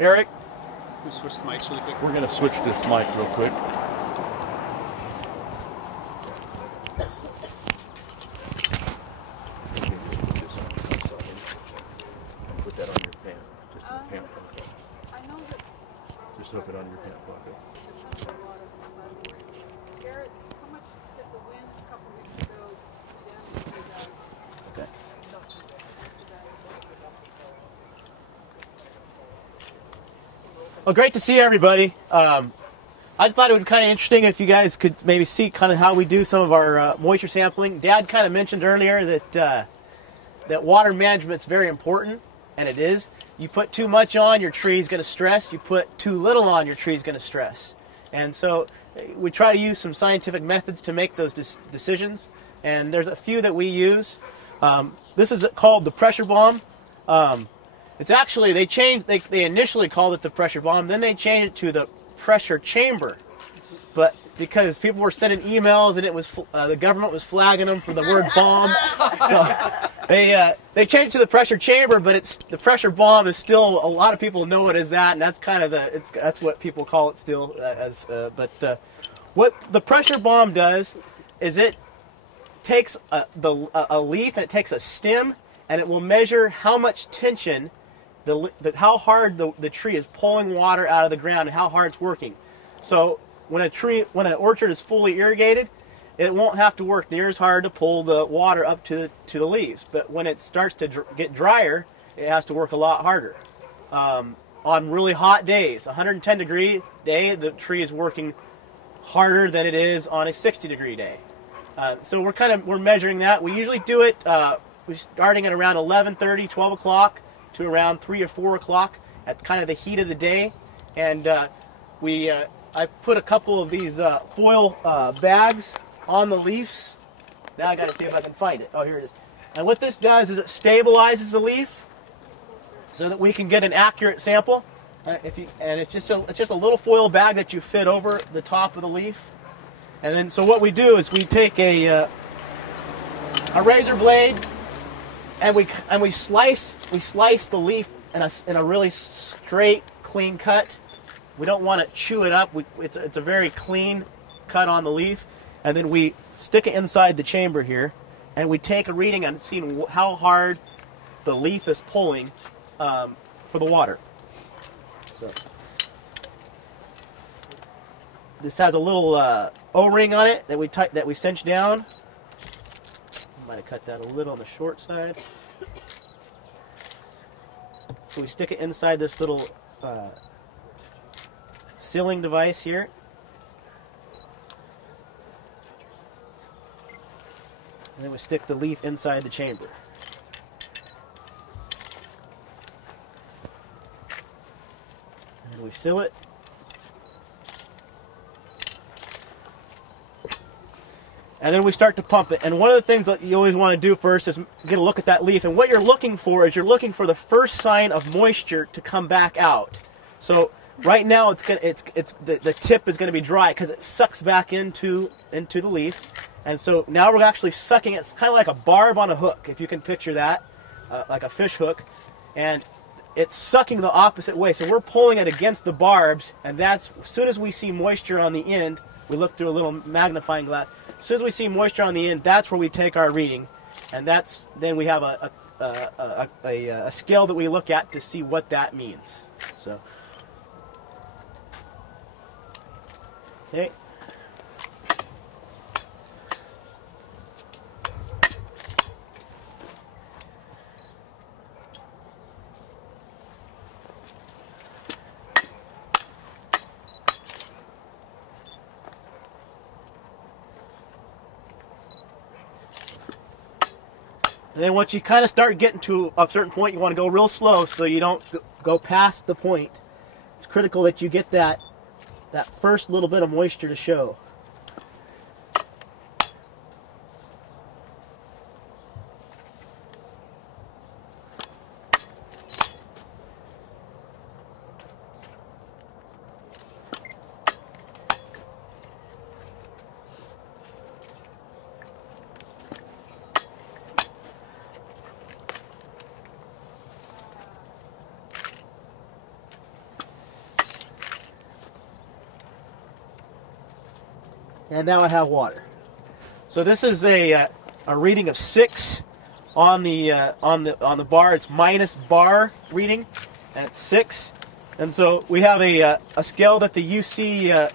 Eric, we switch the mics really quick. we're going to switch this mic real quick. Put that on your pant. Just in your pant pocket. I know that. Just hook it on your pant pocket. Garrett, how much did the wind a couple weeks ago damage the Okay. Well, great to see everybody. I thought it would be kind of interesting if you guys could maybe see kind of how we do some of our moisture sampling. Dad kind of mentioned earlier that that water management is very important, and it is. You put too much on, your tree is going to stress. You put too little on, your tree is going to stress. And so we try to use some scientific methods to make those decisions, and there's a few that we use. This is called the pressure bomb. It's actually, they initially called it the pressure bomb, then they changed it to the pressure chamber. But because people were sending emails and it was the government was flagging them for the word bomb, so they changed it to the pressure chamber. But the pressure bomb is still, a lot of people know it as that, and that's kind of that's what people call it still as. But what the pressure bomb does is it takes a leaf and it takes a stem, and it will measure how much tension, how hard the tree is pulling water out of the ground and how hard it's working. So when an orchard is fully irrigated, it won't have to work near as hard to pull the water up to the leaves. But when it starts to get drier, it has to work a lot harder. On really hot days, 110 degree day, the tree is working harder than it is on a 60 degree day. So we're measuring that. We usually do it we're starting at around 11:30, 12 o'clock to around 3 or 4 o'clock at kind of the heat of the day. And I put a couple of these foil bags on the leaves. Now I got to see if I can find it. Oh, here it is. And what this does is it stabilizes the leaf so that we can get an accurate sample. It's just a little foil bag that you fit over the top of the leaf. And then so what we do is we take a razor blade and we slice the leaf in a really straight, clean cut. We don't want to chew it up. It's a very clean cut on the leaf, and then we stick it inside the chamber here, and we take a reading on seeing how hard the leaf is pulling for the water. So this has a little O-ring on it that we cinch down. Might have cut that a little on the short side. So we stick it inside this little sealing device here. And then we stick the leaf inside the chamber. And we seal it. And then we start to pump it. And one of the things that you always want to do first is get a look at that leaf. And what you're looking for is the first sign of moisture to come back out. So right now the tip is going to be dry because it sucks back into the leaf. And so now we're actually sucking it. It's kind of like a barb on a hook, if you can picture that, like a fish hook. And it's sucking the opposite way. So we're pulling it against the barbs, and that's, as soon as we see moisture on the end, we look through a little magnifying glass. As soon as we see moisture on the end, that's where we take our reading, and then we have a scale that we look at to see what that means. So, okay. And then once you kind of start getting to a certain point, you want to go real slow so you don't go past the point. It's critical that you get that first little bit of moisture to show. and now I have water. So this is a reading of 6 on the bar. It's minus bar reading, and it's 6. And so we have a scale that the UC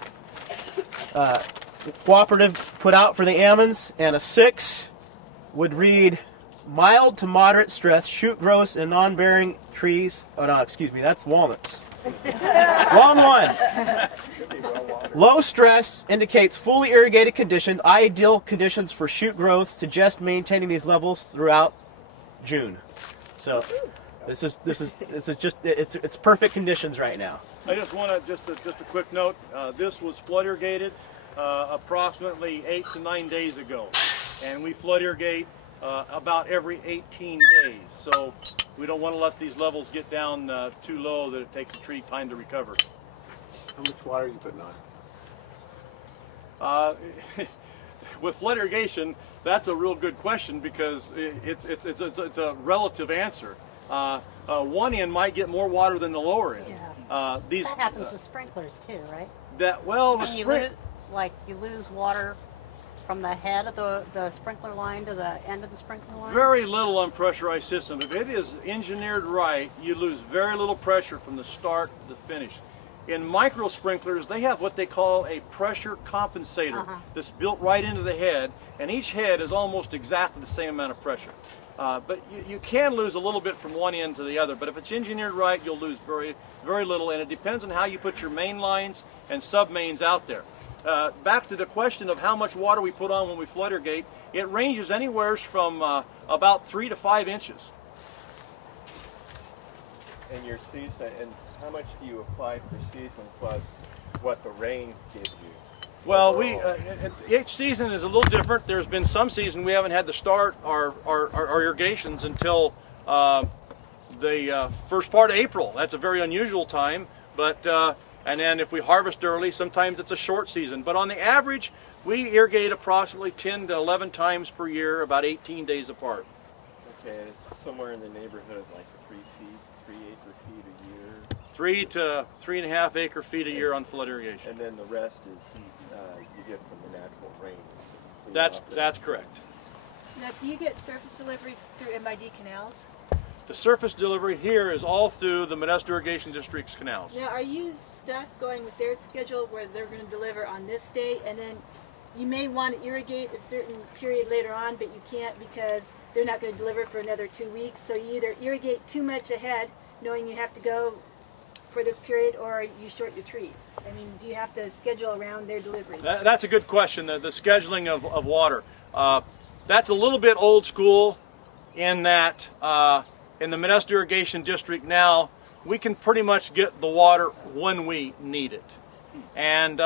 cooperative put out for the almonds, and a 6 would read mild to moderate stress, shoot growth in non-bearing trees. Oh no, excuse me, that's walnuts. Wrong one. Low stress indicates fully irrigated condition. Ideal conditions for shoot growth suggest maintaining these levels throughout June. So it's perfect conditions right now. I just want to just a quick note. This was flood irrigated approximately 8 to 9 days ago, and we flood irrigate about every 18 days. So we don't want to let these levels get down too low that it takes the tree time to recover. How much water are you putting on? With flood irrigation, that's a real good question because it's a relative answer. One end might get more water than the lower end. Yeah. That happens with sprinklers too, right? You lose water from the head of the sprinkler line to the end of the sprinkler line? Very little on pressurized system. If it is engineered right, you lose very little pressure from the start to the finish. In micro sprinklers, they have what they call a pressure compensator that's built right into the head, and each head is almost exactly the same amount of pressure. But you can lose a little bit from one end to the other, but if it's engineered right, you'll lose very, very little, and it depends on how you put your main lines and sub-mains out there. Back to the question of how much water we put on when we flood irrigate, it ranges anywhere from about 3 to 5 inches. And your season, and how much do you apply per season plus what the rain gives you? Well, each season is a little different. There's been some season we haven't had to start our irrigations until the first part of April. That's a very unusual time, but and then if we harvest early, sometimes it's a short season. But on the average, we irrigate approximately 10 to 11 times per year, about 18 days apart. Okay, it's somewhere in the neighborhood of like 3 acre feet a year. 3 to 3.5 acre feet a year on flood irrigation. And then the rest is you get from the natural rains. That's correct. Now, do you get surface deliveries through MID canals? The surface delivery here is all through the Modesto Irrigation District's canals. Now, are you stuck going with their schedule where they're going to deliver on this day, and then you may want to irrigate a certain period later on, but you can't because they're not going to deliver for another 2 weeks, so you either irrigate too much ahead, knowing you have to go for this period, or you short your trees? I mean, do you have to schedule around their deliveries? That's a good question, the scheduling of water. That's a little bit old school in that in the Modesto Irrigation District now, we can pretty much get the water when we need it. And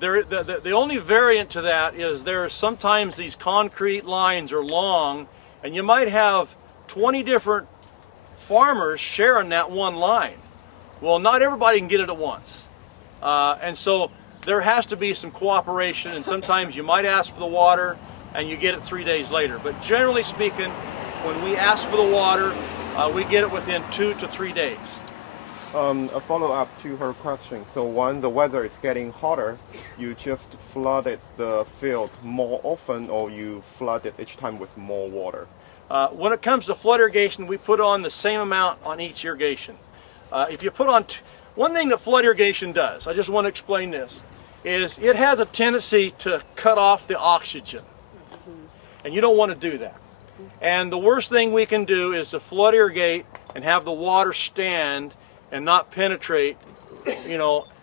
the only variant to that is there are sometimes these concrete lines are long, and you might have 20 different farmers sharing that one line. Well, not everybody can get it at once. And so there has to be some cooperation, and sometimes you might ask for the water and you get it 3 days later. But generally speaking, when we ask for the water, we get it within 2 to 3 days. A follow-up to her question. So when the weather is getting hotter, you just flooded the field more often, or you flood it each time with more water? When it comes to flood irrigation, we put on the same amount on each irrigation. If you put on, one thing that flood irrigation does, I just want to explain this, is it has a tendency to cut off the oxygen. And you don't want to do that. And the worst thing we can do is to flood irrigate and have the water stand and not penetrate,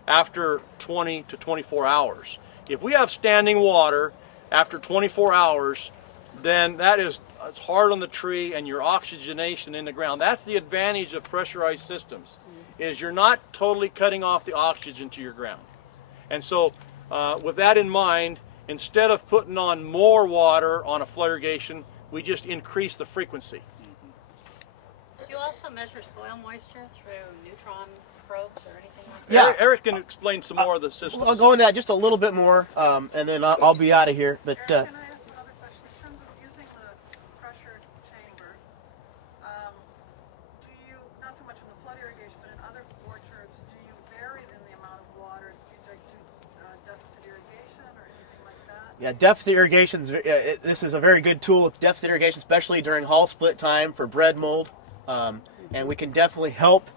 after 20 to 24 hours. If we have standing water after 24 hours, then it's hard on the tree and your oxygenation in the ground. That's the advantage of pressurized systems, is you're not totally cutting off the oxygen to your ground. And so with that in mind, instead of putting on more water on a flood irrigation, we just increase the frequency. Do you also measure soil moisture through neutron probes or anything like that? Yeah. Eric can explain some more of the systems. I'll go into that just a little bit more, and then I'll be out of here. But Eric, can I ask another question? In terms of using the pressured chamber, do you, not so much in the flood irrigation, but in other orchards, do you vary in the amount of water? Do you like do deficit irrigation or anything like Yeah, deficit irrigation. This is a very good tool with deficit irrigation, especially during hull split time for bread mold, and we can definitely help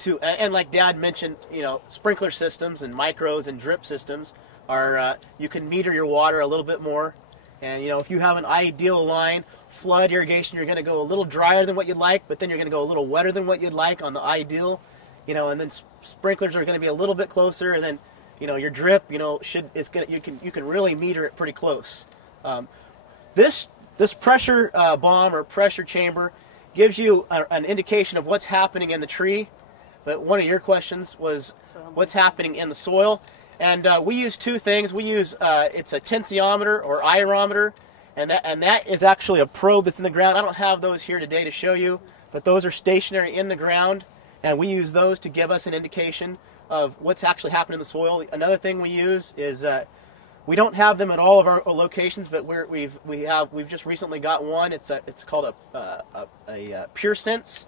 to. And like Dad mentioned, you know, sprinkler systems and micros and drip systems are you can meter your water a little bit more, and you know, if you have an ideal line, flood irrigation, you're going to go a little drier than what you'd like, but then you're going to go a little wetter than what you'd like on the ideal, you know, and then sprinklers are going to be a little bit closer, and then, you know, your drip, you know, you can really meter it pretty close. This pressure bomb or pressure chamber gives you an indication of what's happening in the tree, but one of your questions was what's happening in the soil, and we use two things. We use it's a tensiometer or aerometer, and that is actually a probe that's in the ground. I don't have those here today to show you, but those are stationary in the ground, and we use those to give us an indication of what's actually happening in the soil. Another thing we use is we don't have them at all of our locations, but we've just recently got one. It's called a Pure Sense,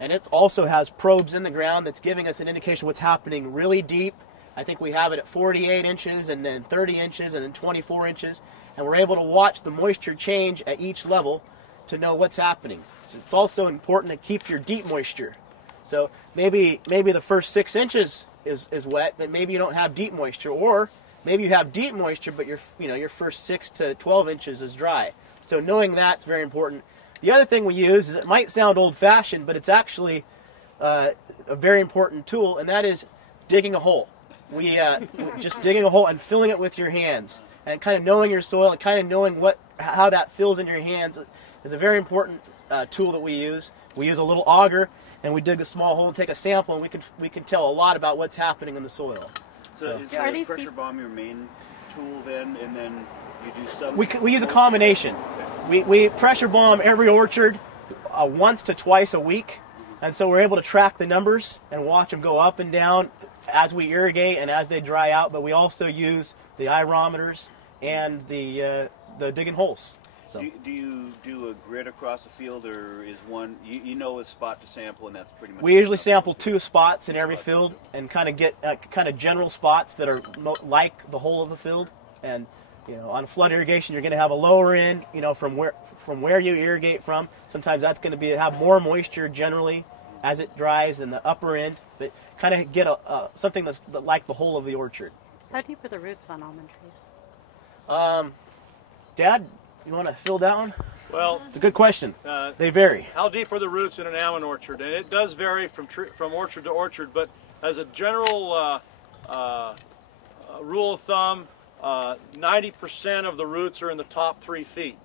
and it also has probes in the ground that's giving us an indication of what's happening really deep. I think we have it at 48 inches, and then 30 inches, and then 24 inches, and we're able to watch the moisture change at each level to know what's happening. So it's also important to keep your deep moisture. So maybe the first 6 inches is wet, but maybe you don't have deep moisture, or maybe you have deep moisture, but your first 6 to 12 inches is dry. So knowing that's very important. The other thing we use is, it might sound old-fashioned, but it's actually a very important tool, and that is digging a hole. We just digging a hole and filling it with your hands, and kind of knowing your soil and kind of knowing how that feels in your hands is a very important tool that we use. We use a little auger, and we dig a small hole and take a sample, and we can tell a lot about what's happening in the soil. So is the pressure bomb your main tool then, and then you do some? We use a combination. We pressure bomb every orchard once to twice a week, and so we're able to track the numbers and watch them go up and down as we irrigate and as they dry out. But we also use the aerometers and the digging holes. So. Do you do a grid across the field, or is one, you know a spot to sample, and that's pretty much? We usually sample 2 spots in every field and kind of get kind of general spots that are like the whole of the field. And you know, on flood irrigation, you're going to have a lower end, you know, from where you irrigate from. Sometimes that's going to have more moisture generally as it dries than the upper end, but kind of get something that's like the whole of the orchard. How deep are the roots on almond trees? Dad, you want to fill that one? Well, it's a good question. They vary. How deep are the roots in an almond orchard? And it does vary from orchard to orchard, but as a general rule of thumb, 90% of the roots are in the top 3 feet.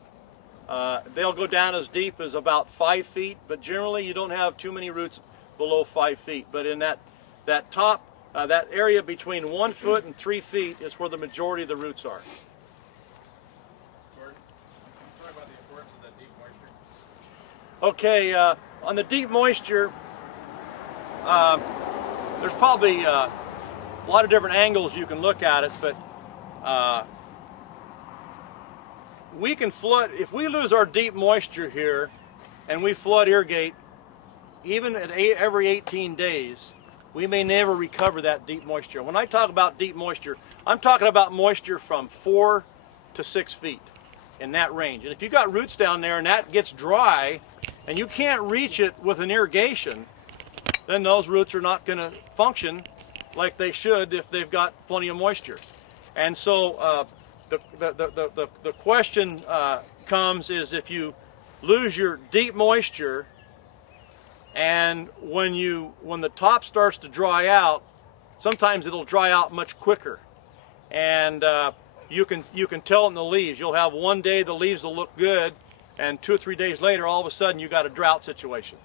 They'll go down as deep as about 5 feet, but generally you don't have too many roots below 5 feet. But in that top, that area between 1 foot and 3 feet is where the majority of the roots are. Okay, on the deep moisture, there's probably a lot of different angles you can look at it, but we can flood, if we lose our deep moisture here and we flood irrigate, even at every 18 days, we may never recover that deep moisture. When I talk about deep moisture, I'm talking about moisture from 4 to 6 feet, in that range. And if you've got roots down there and that gets dry and you can't reach it with an irrigation, then those roots are not going to function like they should if they've got plenty of moisture. And so the question comes is, if you lose your deep moisture, and when the top starts to dry out, sometimes it'll dry out much quicker, and you can tell in the leaves. You'll have one day the leaves will look good, and 2 or 3 days later, all of a sudden you got a drought situation.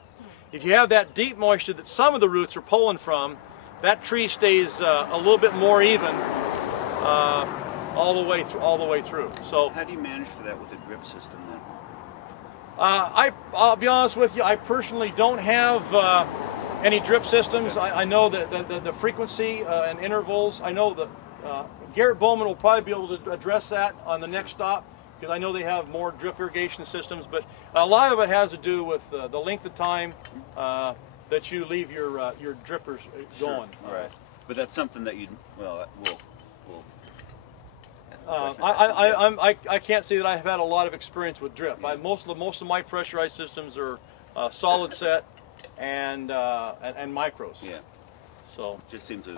If you have that deep moisture that some of the roots are pulling from, that tree stays a little bit more even all the way through. So how do you manage for that with a drip system then? I'll be honest with you, I personally don't have any drip systems. I know the frequency and intervals. I know that Garrett Bowman will probably be able to address that on the next stop, because I know they have more drip irrigation systems, but a lot of it has to do with the length of time that you leave your drippers going. Sure. Right. But that's something that I can't say that I've had a lot of experience with drip. Most of my pressurized systems are solid set and micros. Yeah. So Just seems to.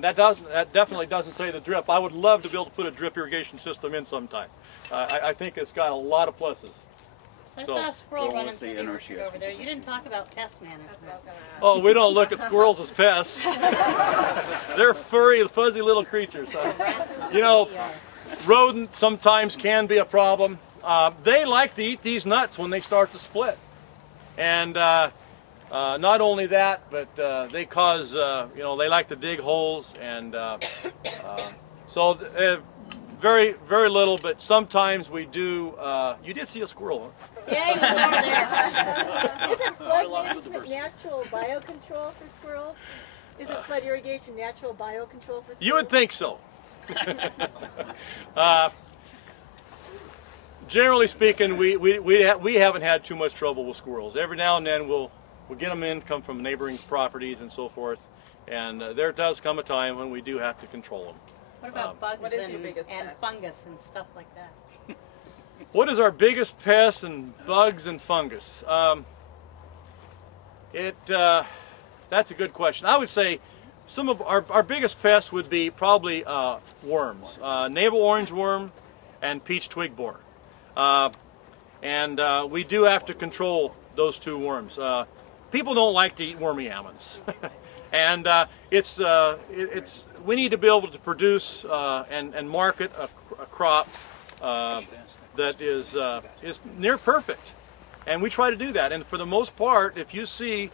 that definitely doesn't say the drip. I would love to be able to put a drip irrigation system in sometime. I think it's got a lot of pluses. So I saw a squirrel Well, running what's the through the inertia orchard over there. You didn't talk about pest management. Oh, we don't look at squirrels as pests. They're furry, fuzzy little creatures. You know, rodents sometimes can be a problem. They like to eat these nuts when they start to split. And not only that, but they cause, you know, they like to dig holes. And so very, very little, but sometimes we do. You did see a squirrel, huh? Yeah, he was over there. Isn't flood management natural biocontrol for squirrels? Isn't flood irrigation natural biocontrol for squirrels? You would think so. Generally speaking, we haven't had too much trouble with squirrels. Every now and then we'll get them in, come from neighboring properties and so forth, and there does come a time when we do have to control them. What about bugs what is and, your biggest and pest? fungus and stuff like that? What is our biggest pest and bugs and fungus? That's a good question. I would say some of our biggest pests would be probably worms, navel orange worm and peach twig borer. We do have to control those two worms. People don't like to eat wormy almonds. And we need to be able to produce and market a crop that is near perfect, and we try to do that. And for the most part, if you see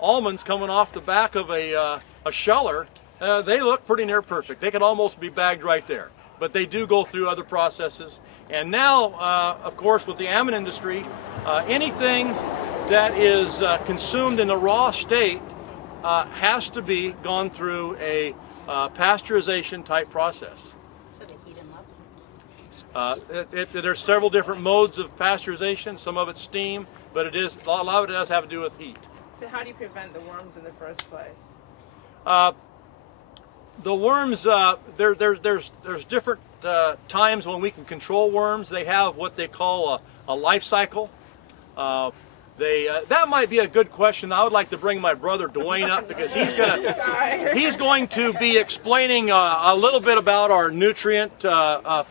almonds coming off the back of a sheller, they look pretty near perfect. They can almost be bagged right there, but they do go through other processes. And now, of course, with the almond industry, anything that is consumed in the raw state has to be gone through a pasteurization type process. So they heat them up? There's several different modes of pasteurization. Some of it's steam, but a lot of it does have to do with heat. So how do you prevent the worms in the first place? The worms, there's different times when we can control worms. They have what they call a life cycle. That might be a good question. I would like to bring my brother Dwayne up because he's going to be explaining a little bit about our nutrient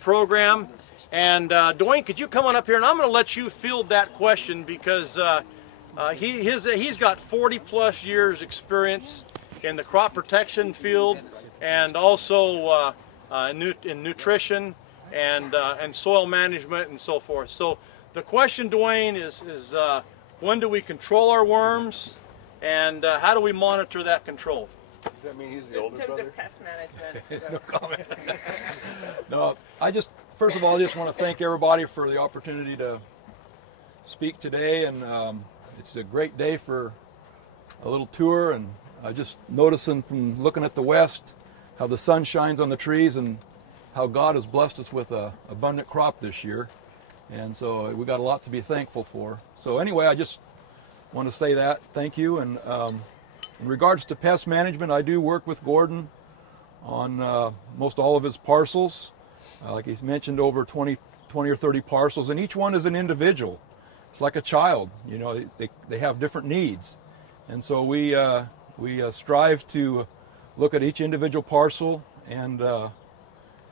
program. And Dwayne, could you come on up here? And I'm going to let you field that question because he's got 40+ years experience in the crop protection field and also in nutrition and soil management and so forth. So the question, Dwayne, is when do we control our worms, and how do we monitor that control? Does that mean he's the older In terms brother? of pest management. No comment. No, first of all, I just want to thank everybody for the opportunity to speak today, and it's a great day for a little tour, and just noticing from looking at the west how the sun shines on the trees and how God has blessed us with an abundant crop this year. And so we got a lot to be thankful for. So anyway, I just want to say that. Thank you. And in regards to pest management, I do work with Gordon on most all of his parcels. Like he's mentioned, over 20 or 30 parcels, and each one is an individual. It's like a child. You know, they have different needs. And so we strive to look at each individual parcel and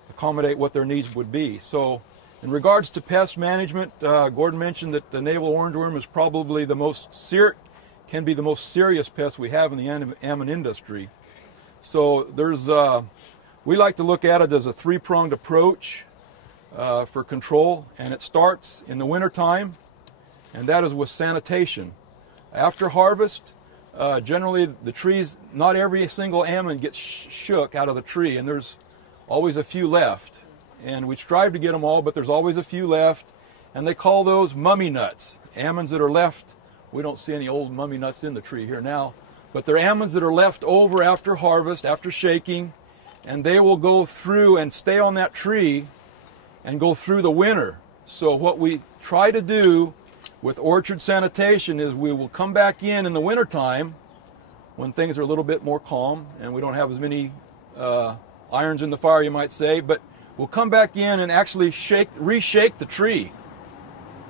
accommodate what their needs would be. So in regards to pest management, Gordon mentioned that the navel orangeworm is probably can be the most serious pest we have in the almond industry. So we like to look at it as a three-pronged approach for control, and it starts in the wintertime, and that is with sanitation. After harvest, generally the trees, not every single almond gets shook out of the tree, and there's always a few left. And we strive to get them all, but there's always a few left, and they call those mummy nuts. Almonds that are left, we don't see any old mummy nuts in the tree here now, but they're almonds that are left over after harvest, after shaking, and they will go through and stay on that tree and go through the winter. So what we try to do with orchard sanitation is we will come back in the wintertime when things are a little bit more calm and we don't have as many irons in the fire, you might say, but we'll come back in and actually reshake the tree.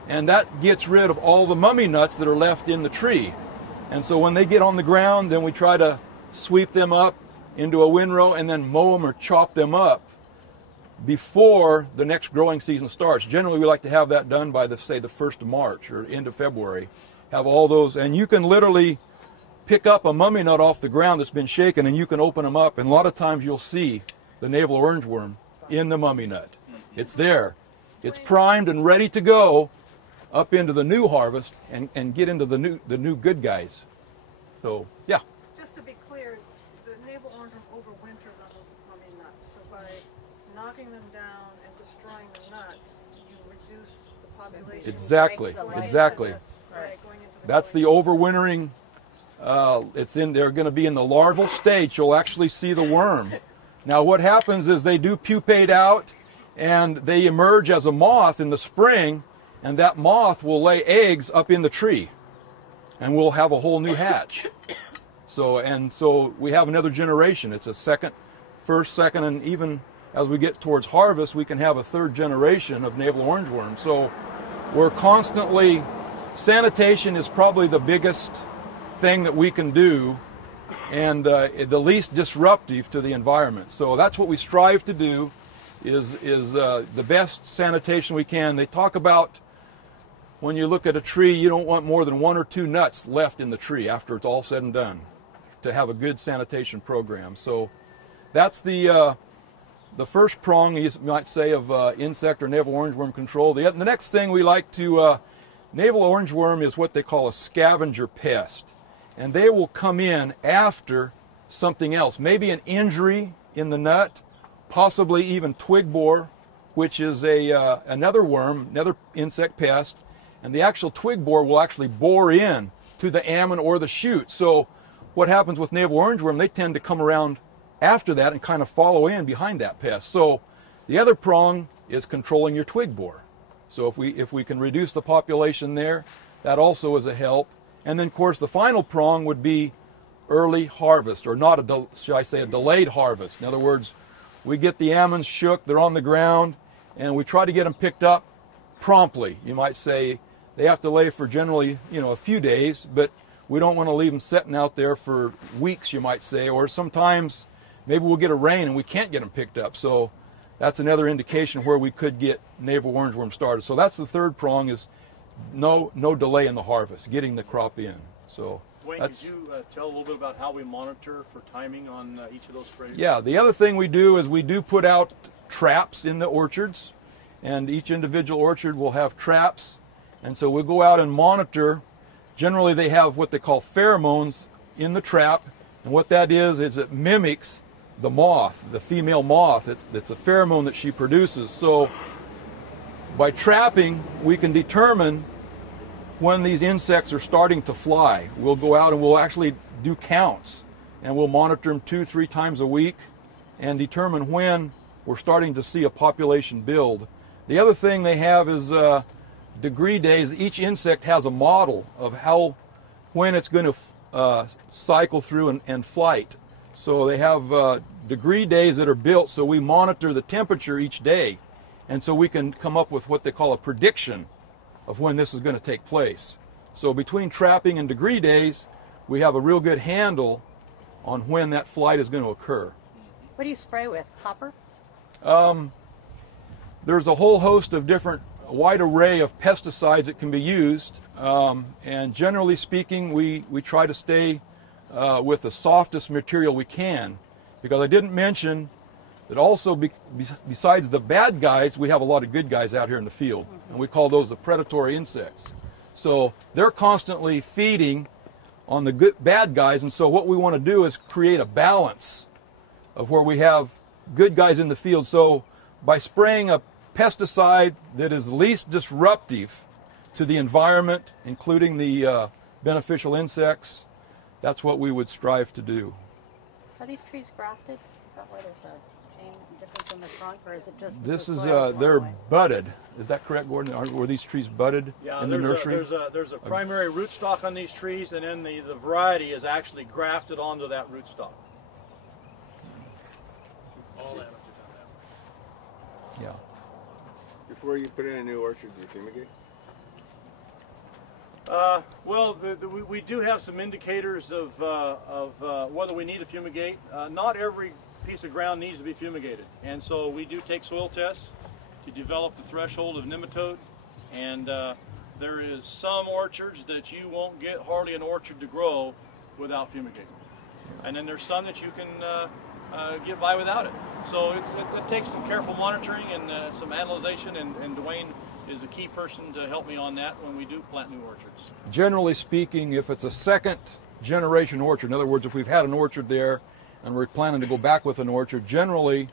And that gets rid of all the mummy nuts that are left in the tree. And so when they get on the ground, then we try to sweep them up into a windrow and then mow them or chop them up before the next growing season starts. Generally, we like to have that done by, say, the 1st of March or end of February. Have all those, and you can literally pick up a mummy nut off the ground that's been shaken and you can open them up, and a lot of times you'll see the navel orange worm in the mummy nut. It's there. It's primed and ready to go up into the new harvest and get into the new good guys. So, yeah. Just to be clear, the navel orange worm overwinters on those mummy nuts. So by knocking them down and destroying the nuts, you reduce the population. Exactly. Exactly. That's the overwintering. They're going to be in the larval stage. You'll actually see the worm. Now what happens is they do pupate out and they emerge as a moth in the spring, and that moth will lay eggs up in the tree and we'll have a whole new hatch. So we have another generation. It's a first, second, and even as we get towards harvest, we can have a 3rd generation of navel orange worm. So we're constantly, sanitation is probably the biggest thing that we can do and the least disruptive to the environment. So that's what we strive to do, is the best sanitation we can. They talk about when you look at a tree, you don't want more than 1 or 2 nuts left in the tree after it's all said and done to have a good sanitation program. So that's the first prong, you might say, of insect or navel orange worm control. The next thing we like to, navel orange worm is what they call a scavenger pest. And they will come in after something else, maybe an injury in the nut, possibly even twig borer, which is another worm, another insect pest. And the actual twig borer will actually bore in to the almond or the shoot. So what happens with navel orange worm, they tend to come around after that and kind of follow in behind that pest. So the other prong is controlling your twig borer. So if we can reduce the population there, that also is a help. And then, of course, the final prong would be early harvest, or not should I say a delayed harvest. In other words, we get the almonds shook, they're on the ground, and we try to get them picked up promptly. You might say they have to lay for generally, a few days, but we don't want to leave them sitting out there for weeks, you might say, or sometimes maybe we'll get a rain and we can't get them picked up. So that's another indication where we could get navel orange worm started. So that's the 3rd prong, is no delay in the harvest, getting the crop in. So Wayne, could you tell a little bit about how we monitor for timing on each of those sprays? Yeah, the other thing we do is we do put out traps in the orchards, and each individual orchard will have traps, and so we'll go out and monitor. Generally they have what they call pheromones in the trap, and what that is it mimics the moth, the female moth. It's a pheromone that she produces. So by trapping, we can determine when these insects are starting to fly. We'll go out and we'll actually do counts, and we'll monitor them 2-3 times a week and determine when we're starting to see a population build. The other thing they have is degree days. Each insect has a model of when it's going to cycle through and flight. So they have degree days that are built, so we monitor the temperature each day, and so we can come up with what they call a prediction of when this is going to take place. So between trapping and degree days, we have a real good handle on when that flight is going to occur. What do you spray with? Copper? There's a whole host of a wide array of pesticides that can be used, and generally speaking, we try to stay with the softest material we can, because I didn't mention that also besides the bad guys, we have a lot of good guys out here in the field, and we call those the predatory insects. So they're constantly feeding on the bad guys, and so what we want to do is create a balance of where we have good guys in the field. So by spraying a pesticide that is least disruptive to the environment, including the beneficial insects, that's what we would strive to do. Are these trees grafted? Is that why there's a chain difference in the trunk, or is it just this the is soil's they're one way? budded. Is that correct, Gordon? Were these trees budded in the nursery? There's a primary rootstock on these trees, and then the variety is actually grafted onto that rootstock. All amateur done that. Yeah. Before you put in a new orchard, do you fumigate? Well, we do have some indicators of whether we need to fumigate. Not every piece of ground needs to be fumigated, and so we do take soil tests to develop the threshold of nematode. And there is some orchards that you won't get hardly an orchard to grow without fumigating, and then there's some that you can get by without it. So it takes some careful monitoring and some analyzation, and Dwayne is a key person to help me on that when we do plant new orchards. Generally speaking, if it's a second generation orchard, in other words, if we've had an orchard there and we're planning to go back with an orchard, generally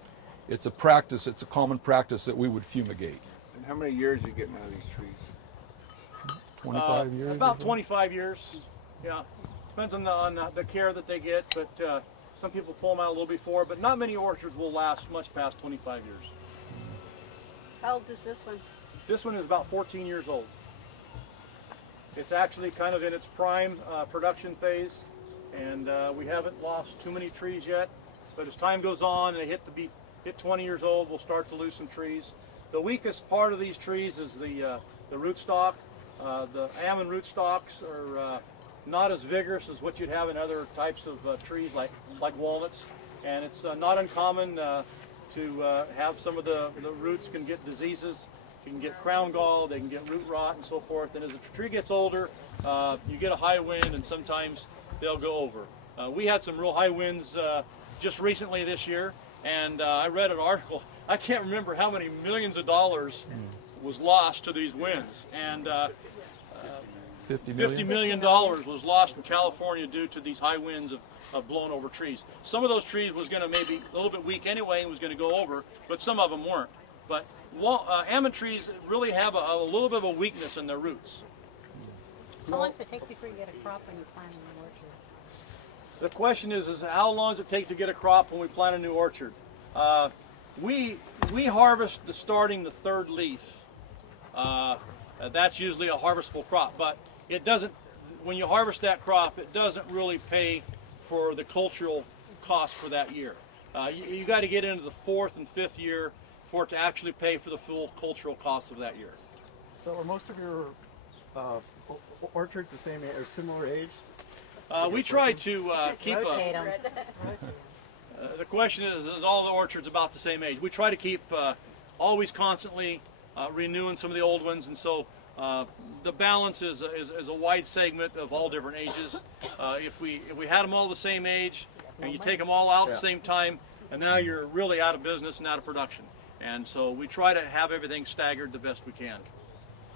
it's a practice, it's a common practice that we would fumigate. And how many years are you getting out of these trees? 25 years? About 25 years, yeah. Depends on the care that they get, but some people pull them out a little before, but not many orchards will last much past 25 years. How old is this one? This one is about 14 years old. It's actually kind of in its prime production phase, and we haven't lost too many trees yet, but as time goes on and they hit 20 years old, we'll start to lose some trees. The weakest part of these trees is the rootstock. The almond rootstocks are not as vigorous as what you'd have in other types of trees like walnuts, and it's not uncommon to have some of the roots can get diseases. You can get crown gall, they can get root rot and so forth, and as the tree gets older, you get a high wind and sometimes they'll go over. We had some real high winds just recently this year, and I read an article, I can't remember how many millions of dollars was lost to these winds, and $50 million was lost in California due to these high winds of blown over trees. Some of those trees was going to maybe a little bit weak anyway and was going to go over, but some of them weren't. But almond trees really have a little bit of a weakness in their roots. How long does it take before you get a crop when you plant a new orchard? The question is how long does it take to get a crop when we plant a new orchard? We harvest starting the third leaf. That's usually a harvestable crop, but it doesn't. When you harvest that crop, it doesn't really pay for the cultural cost for that year. You got to get into the fourth and fifth year for it to actually pay for the full cultural costs of that year. So are most of your orchards the same or similar age? We try to keep Rotate 'em. the question is all the orchards about the same age? We try to keep always constantly renewing some of the old ones, and so the balance is a wide segment of all different ages. If we had them all the same age and you take them all out at the same time, and now you're really out of business and out of production. And so we try to have everything staggered the best we can.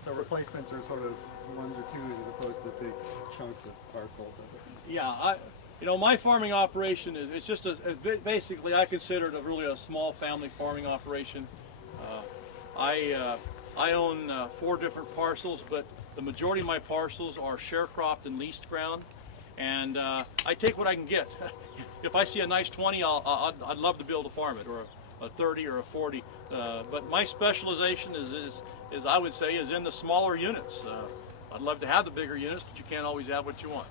So replacements are sort of ones or twos as opposed to big chunks of parcels. Yeah, my farming operation is just basically I consider it really a small family farming operation. I own 4 different parcels, but the majority of my parcels are sharecropped and leased ground, and I take what I can get. If I see a nice 20, I'd love to be able to farm it, or a 30 or a 40. But my specialization is I would say is in the smaller units. I'd love to have the bigger units, but you can't always have what you want.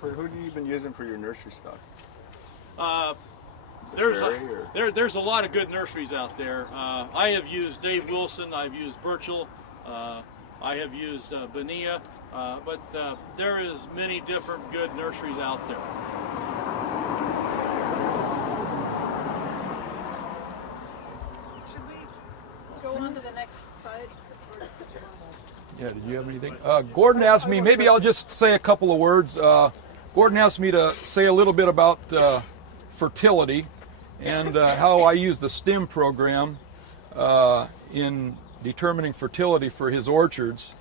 Who have you been using for your nursery stock? There's a lot of good nurseries out there. I have used Dave Wilson, I've used Burchell, I have used Bonilla, but there is many different good nurseries out there. Should we go on to the next side? Or did you want to- Yeah, did you have anything? Gordon asked me, maybe I'll just say a couple of words. Gordon asked me to say a little bit about fertility and how I use the STEM program in determining fertility for his orchards.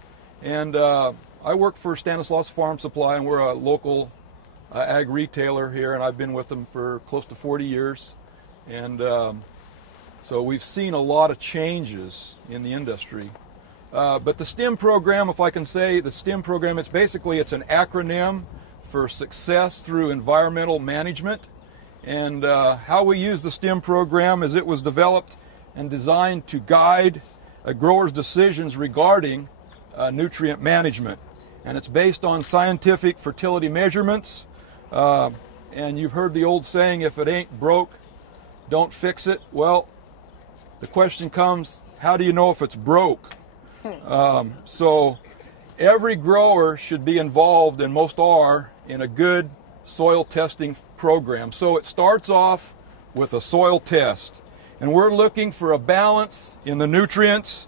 And I work for Stanislaus Farm Supply, and we're a local ag retailer here, and I've been with them for close to 40 years. And so we've seen a lot of changes in the industry. But the STEM program, if I can say, the STEM program, it's an acronym for Success Through Environmental Management. And how we use the STEM program is it was developed and designed to guide a grower's decisions regarding nutrient management. And it's based on scientific fertility measurements. And you've heard the old saying, if it ain't broke, don't fix it, well, the question comes, how do you know if it's broke? So every grower should be involved, and most are, in a good soil testing program. So it starts off with a soil test, and we're looking for a balance in the nutrients,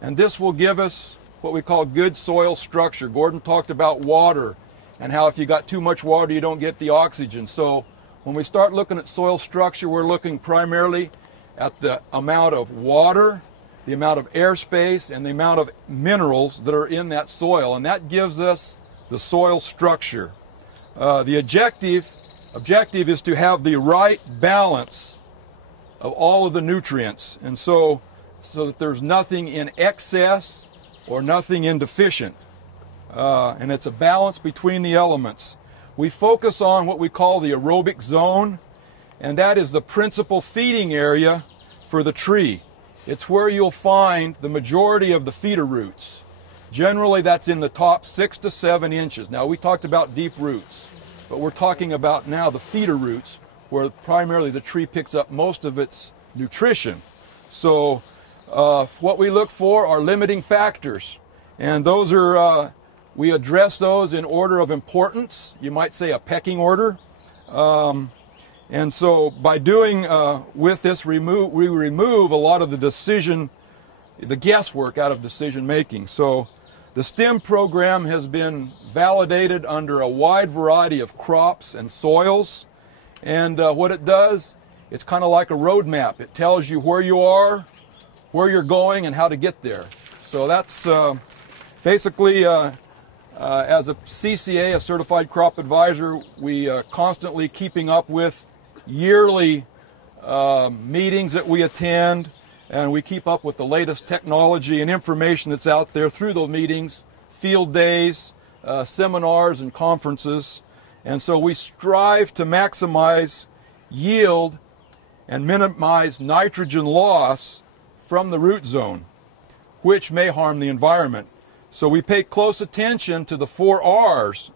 and this will give us what we call good soil structure. Gordon talked about water and how if you got too much water you don't get the oxygen. So when we start looking at soil structure, we're looking primarily at the amount of water, the amount of airspace, and the amount of minerals that are in that soil, and that gives us the soil structure. The objective is to have the right balance of all of the nutrients, and so that there's nothing in excess or nothing in deficient. And it's a balance between the elements. We focus on what we call the aerobic zone, and that is the principal feeding area for the tree. It's where you'll find the majority of the feeder roots. Generally, that's in the top 6 to 7 inches. Now, we talked about deep roots, but we're talking about now the feeder roots, where primarily the tree picks up most of its nutrition. So what we look for are limiting factors, and those are, we address those in order of importance. You might say a pecking order. And so by doing with this, we remove a lot of the guesswork out of decision making. So the STEM program has been validated under a wide variety of crops and soils. And what it does, it's kind of like a roadmap. It tells you where you are, where you're going, and how to get there. So that's basically, as a CCA, a Certified Crop Advisor, we constantly keeping up with yearly meetings that we attend, and we keep up with the latest technology and information that's out there through those meetings, field days, seminars, and conferences. And so we strive to maximize yield and minimize nitrogen loss from the root zone, which may harm the environment. So we pay close attention to the 4 R's,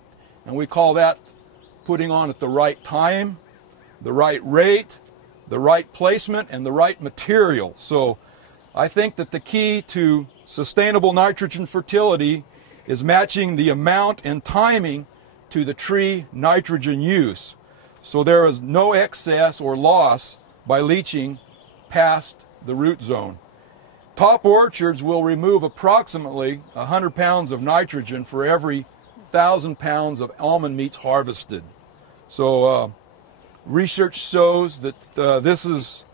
and we call that putting on at the right time, the right rate, the right placement, and the right material. So I think that the key to sustainable nitrogen fertility is matching the amount and timing to the tree nitrogen use. So there is no excess or loss by leaching past the root zone. Top orchards will remove approximately 100 pounds of nitrogen for every 1,000 pounds of almond meats harvested. So research shows that this is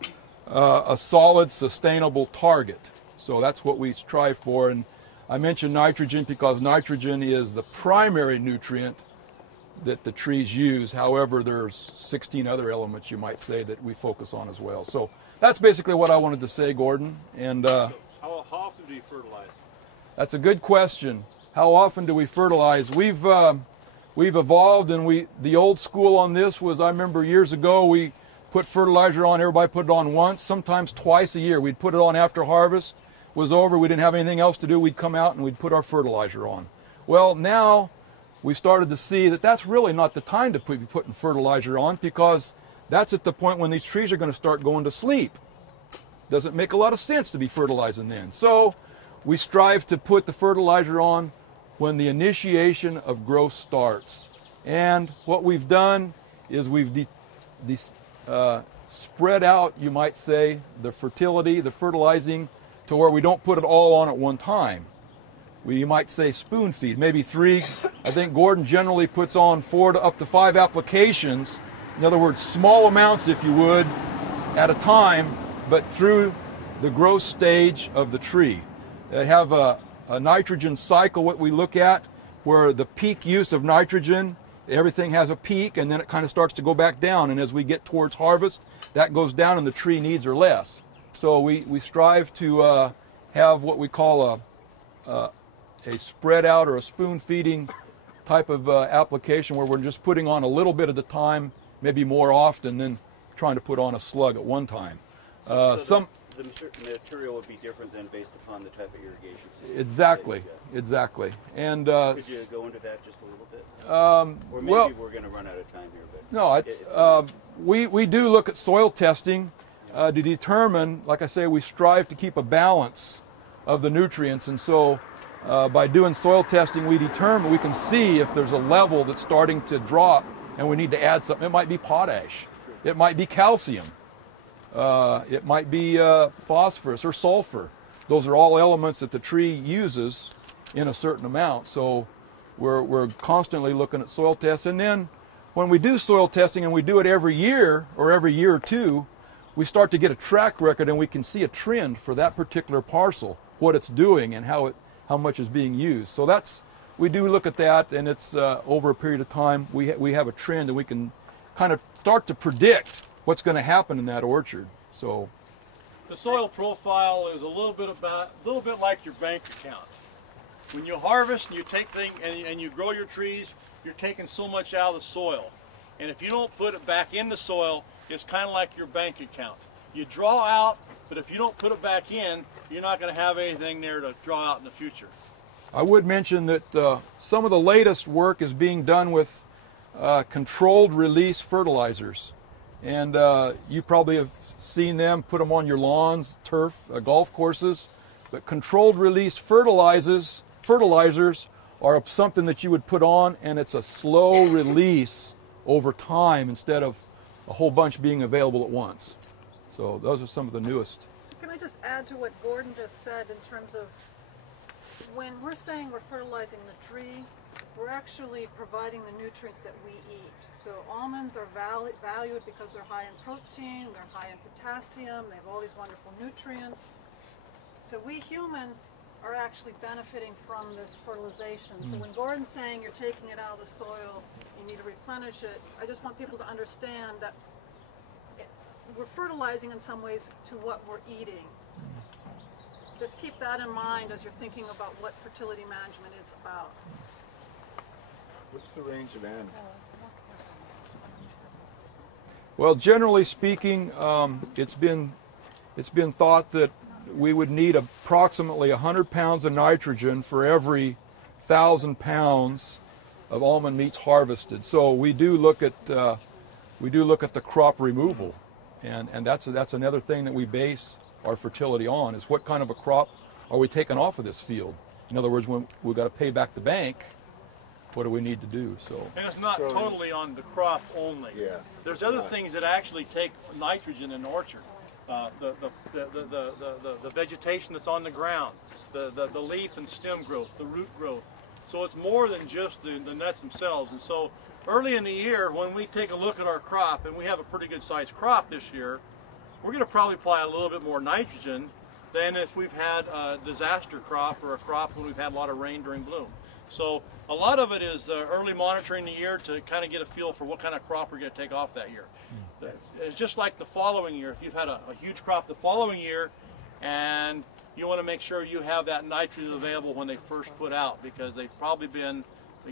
a solid, sustainable target. So that's what we strive for. And I mentioned nitrogen because nitrogen is the primary nutrient that the trees use. However, there's 16 other elements, you might say, that we focus on as well. So that's basically what I wanted to say, Gordon. And how often do you fertilize? That's a good question. How often do we fertilize? We've evolved, and the old school on this was, I remember years ago, we put fertilizer on, everybody put it on once, sometimes twice a year. We'd put it on after harvest was over, we didn't have anything else to do, we'd come out and we'd put our fertilizer on. Well, now we started to see that that's really not the time to be putting fertilizer on, because that's at the point when these trees are going to start going to sleep. Doesn't make a lot of sense to be fertilizing then. So we strive to put the fertilizer on when the initiation of growth starts. And what we've done is we've spread out, you might say, the fertility, the fertilizing, to where we don't put it all on at one time. You might say spoon feed, maybe 3. I think Gordon generally puts on 4 to up to 5 applications. In other words, small amounts, if you would, at a time, but through the growth stage of the tree. They have a nitrogen cycle, what we look at, where the peak use of nitrogen, everything has a peak, and then it kind of starts to go back down. And as we get towards harvest, that goes down and the tree needs are less. So we strive to have what we call a spread out or a spoon feeding type of application, where we're just putting on a little bit at a time, maybe more often than trying to put on a slug at one time. The material would be different than based upon the type of irrigation system. Exactly. And could you go into that just a little bit? Or maybe we're going to run out of time here. But no, we do look at soil testing. to determine, like I say, we strive to keep a balance of the nutrients, and so by doing soil testing we determine, we can see if there's a level that's starting to drop and we need to add something. It might be potash, it might be calcium, it might be phosphorus or sulfur. Those are all elements that the tree uses in a certain amount, so we're constantly looking at soil tests. And then when we do soil testing, and we do it every year or every year or two, we start to get a track record and we can see a trend for that particular parcel, what it's doing and how much is being used. So we do look at that, and it's over a period of time we have a trend, and we can kind of start to predict what's going to happen in that orchard. So the soil profile is a little bit like your bank account. When you harvest and you take things and you grow your trees, you're taking so much out of the soil, and if you don't put it back in the soil, it's kind of like your bank account. You draw out, but if you don't put it back in, you're not going to have anything there to draw out in the future. I would mention that some of the latest work is being done with controlled release fertilizers, and you probably have seen them, put them on your lawns, turf, golf courses. But controlled release fertilizers are something that you would put on, and it's a slow release over time instead of a whole bunch being available at once. So those are some of the newest. So can I just add to what Gordon just said in terms of when we're saying we're fertilizing the tree, we're actually providing the nutrients that we eat. So almonds are valued because they're high in protein, they're high in potassium, they have all these wonderful nutrients. So we humans are actually benefiting from this fertilization. So when Gordon's saying you're taking it out of the soil, you need to replenish it, I just want people to understand that we're fertilizing in some ways to what we're eating. Just keep that in mind as you're thinking about what fertility management is about. What's the range of N? Well, generally speaking, it's been thought that we would need approximately 100 pounds of nitrogen for every 1,000 pounds of almond meats harvested. So we do look at the crop removal, and that's another thing that we base our fertility on, is what kind of a crop are we taking off of this field. In other words, when we've got to pay back the bank, what do we need to do? So, and it's not totally on the crop only. Yeah. There's other things that actually take nitrogen in the orchard. The vegetation that's on the ground, the leaf and stem growth, the root growth. So it's more than just the nuts themselves. And so early in the year, when we take a look at our crop, and we have a pretty good sized crop this year, we're going to probably apply a little bit more nitrogen than if we've had a disaster crop or a crop when we've had a lot of rain during bloom. So a lot of it is early monitoring the year to kind of get a feel for what kind of crop we're going to take off that year. It's just like the following year. If you've had a huge crop the following year, and you want to make sure you have that nitrogen available when they first put out, because they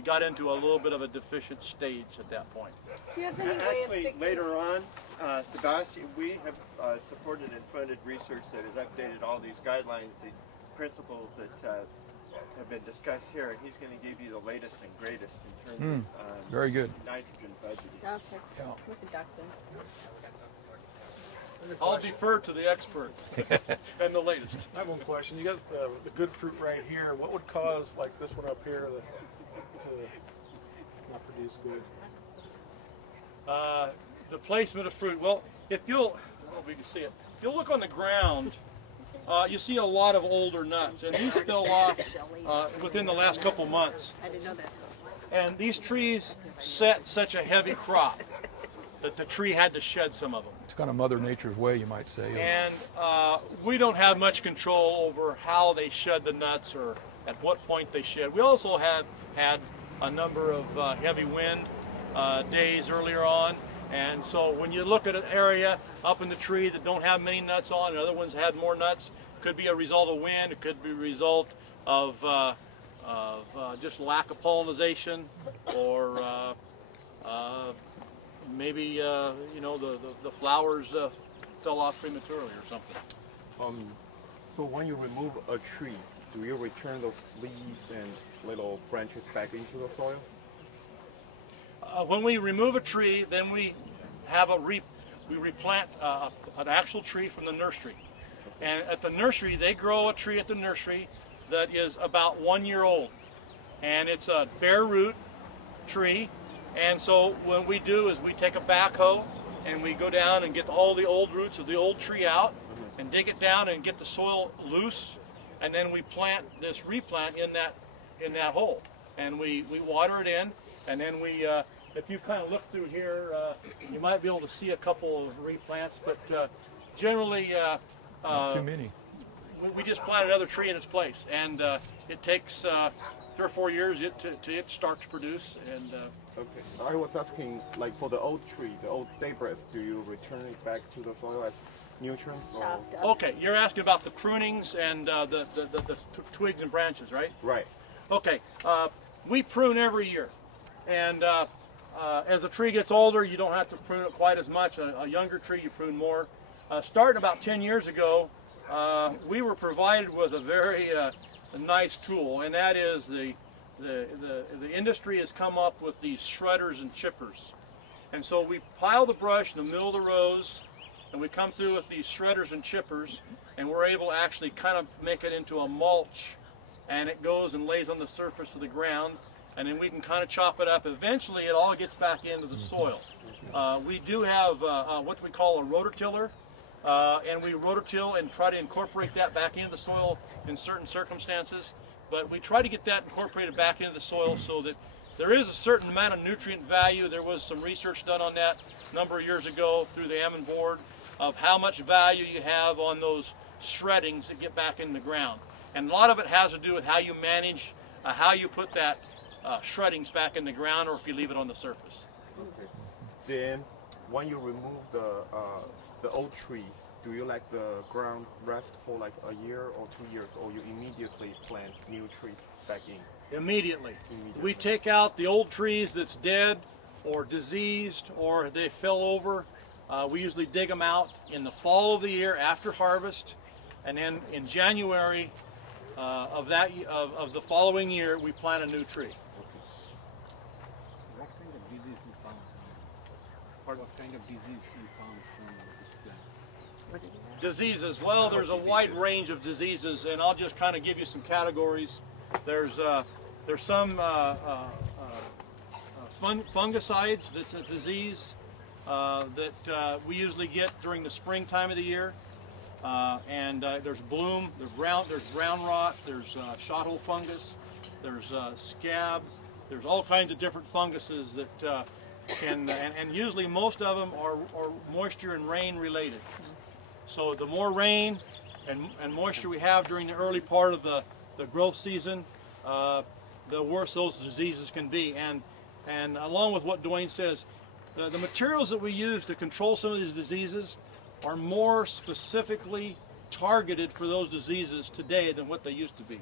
got into a little bit of a deficient stage at that point. Do you have any way of Actually, figuring- later on, Sebastian, we have supported and funded research that has updated all these guidelines, the principles that have been discussed here, and he's going to give you the latest and greatest in terms of very good. nitrogen budgeting. Okay. Yeah. We can dock them. I'll defer to the expert and the latest. I have one question. You got the good fruit right here. What would cause, like this one up here, to not produce good? The placement of fruit. Well, if you'll, I don't know if you can see it. If you'll look on the ground, you see a lot of older nuts, and these fell off within the last couple months. I didn't know that. And these trees set such a heavy crop that the tree had to shed some of them. It's kind of Mother Nature's way, you might say. And we don't have much control over how they shed the nuts or at what point they shed. We also had a number of heavy wind days earlier on, and so when you look at an area up in the tree that don't have many nuts on, and other ones had more nuts, it could be a result of wind, it could be a result of just lack of pollination, or maybe you know, the flowers fell off prematurely or something. So when you remove a tree, do you return those leaves and little branches back into the soil? When we remove a tree, then we have we replant an actual tree from the nursery. And at the nursery, they grow a tree at the nursery that is about 1 year old. And it's a bare root tree. And so what we do is we take a backhoe and we go down and get all the old roots of the old tree out and dig it down and get the soil loose. And then we plant this replant in that hole. And we water it in. And then we, if you kind of look through here, you might be able to see a couple of replants. But generally, not too many. We just plant another tree in its place. And it takes 3 or 4 years to it start to produce. And okay, I was asking, like for the old tree, the old debris, do you return it back to the soil as nutrients? Or? Okay, you're asking about the prunings and the twigs and branches, right? Right. Okay, we prune every year. And as a tree gets older, you don't have to prune it quite as much. A younger tree, you prune more. Starting about 10 years ago, we were provided with a very nice tool, and that is the industry has come up with these shredders and chippers. And so we pile the brush in the middle of the rows, and we come through with these shredders and chippers, and we're able to actually kind of make it into a mulch, and it goes and lays on the surface of the ground, and then we can kind of chop it up. Eventually it all gets back into the soil. We do have what we call a rototiller, and we rototill and try to incorporate that back into the soil in certain circumstances. But we try to get that incorporated back into the soil so that there is a certain amount of nutrient value. There was some research done on that a number of years ago through the Almond Board of how much value you have on those shreddings that get back in the ground. And a lot of it has to do with how you manage, how you put that shreddings back in the ground, or if you leave it on the surface. Okay. Then, when you remove the old trees, do you let the ground rest for like a year or 2 years, or you immediately plant new trees back in? Immediately. We take out the old trees that's dead or diseased or they fell over. We usually dig them out in the fall of the year after harvest, and then in January of the following year we plant a new tree. What kind of disease you found? What kind of disease you found from this plant? Diseases, well, there's a wide range of diseases, and I'll just kind of give you some categories. There's some fungicides that's a disease that we usually get during the springtime of the year. And there's bloom, there's brown rot, there's shothole fungus, there's scab, there's all kinds of different funguses that can, and usually most of them are moisture and rain related. So the more rain and moisture we have during the early part of the growth season, the worse those diseases can be. And along with what Dwayne says, the materials that we use to control some of these diseases are more specifically targeted for those diseases today than what they used to be.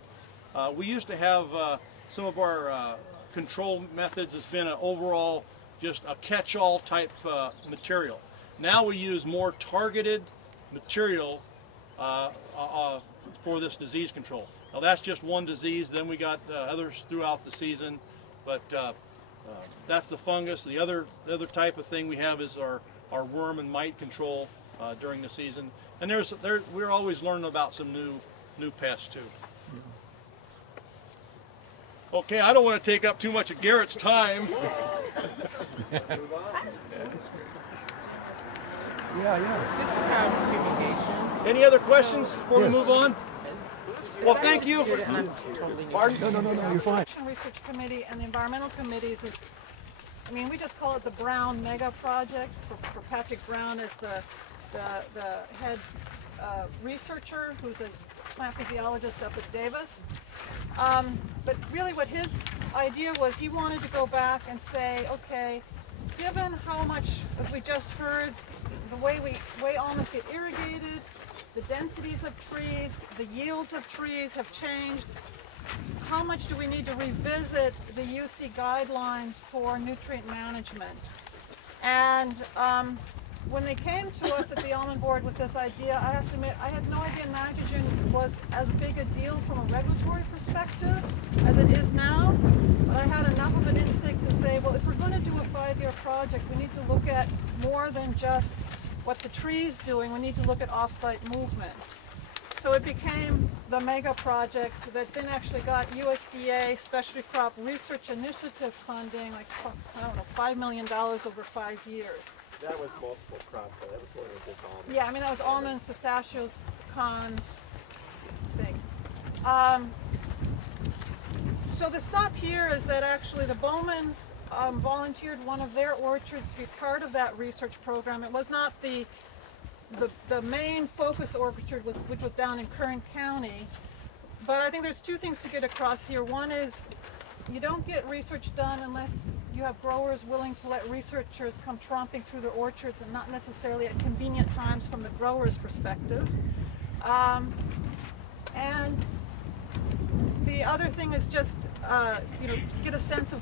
We used to have some of our control methods has been an overall just a catch-all type material. Now we use more targeted material for this disease control. Now that's just one disease, then we got others throughout the season, but that's the fungus. The other type of thing we have is our worm and mite control during the season. And we're always learning about some new pests too. Okay, I don't want to take up too much of Garrett's time. Yeah. Just around fumigation. Any other questions before we move on? Well, thank you. Pardon? No, you're fine. Research Committee and the environmental committees is, I mean, we just call it the Brown Mega Project for Patrick Brown as the head researcher, who's a plant physiologist up at Davis. But really what his idea was, he wanted to go back and say, okay, given how much, as we just heard, the way almonds get irrigated, the densities of trees, the yields of trees have changed, how much do we need to revisit the UC guidelines for nutrient management? And when they came to us at the Almond Board with this idea, I have to admit, I had no idea nitrogen was as big a deal from a regulatory perspective as it is now. But I had enough of an instinct to say, well, if we're going to do a 5-year project, we need to look at more than just what the tree's doing, we need to look at off-site movement. So it became the mega project that then actually got USDA Specialty Crop Research Initiative funding, like, I don't know, $5 million over 5 years. That was multiple crops, so that was more than just almonds. Yeah, I mean, that was almonds, pistachios, pecans, thing. So the stop here is that actually the Bowmans volunteered one of their orchards to be part of that research program. It was not the main focus orchard, which was down in Kern County. But I think there's two things to get across here. One is you don't get research done unless you have growers willing to let researchers come tromping through their orchards, and not necessarily at convenient times from the grower's perspective. And the other thing is just, you know, to get a sense of,